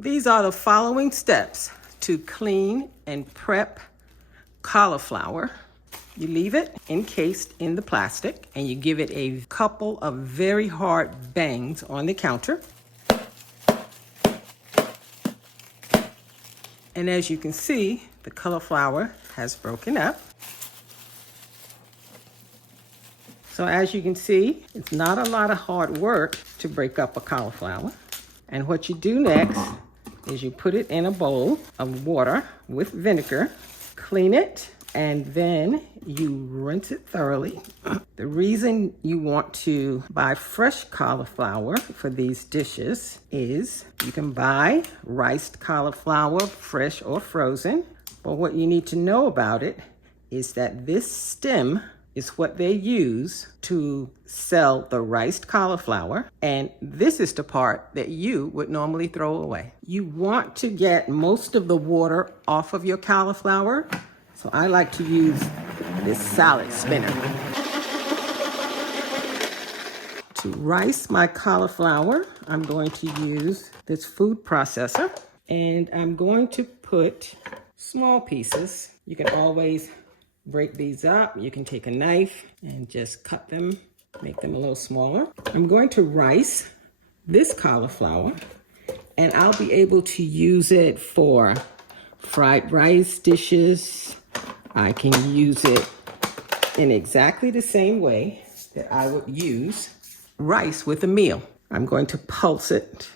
These are the following steps to clean and prep cauliflower. You leave it encased in the plastic and you give it a couple of very hard bangs on the counter. And as you can see, the cauliflower has broken up. So as you can see, it's not a lot of hard work to break up a cauliflower. And what you do next is you put it in a bowl of water with vinegar, clean it, and then you rinse it thoroughly. The reason you want to buy fresh cauliflower for these dishes is you can buy riced cauliflower, fresh or frozen. But what you need to know about it is that this stem is what they use to sell the riced cauliflower, and this is the part that you would normally throw away. You want to get most of the water off of your cauliflower, so I like to use this salad spinner. To rice my cauliflower, I'm going to use this food processor, and I'm going to put small pieces. You can always break these up. You can take a knife and just cut them, make them a little smaller. I'm going to rice this cauliflower, and I'll be able to use it for fried rice dishes. I can use it in exactly the same way that I would use rice with a meal. I'm going to pulse it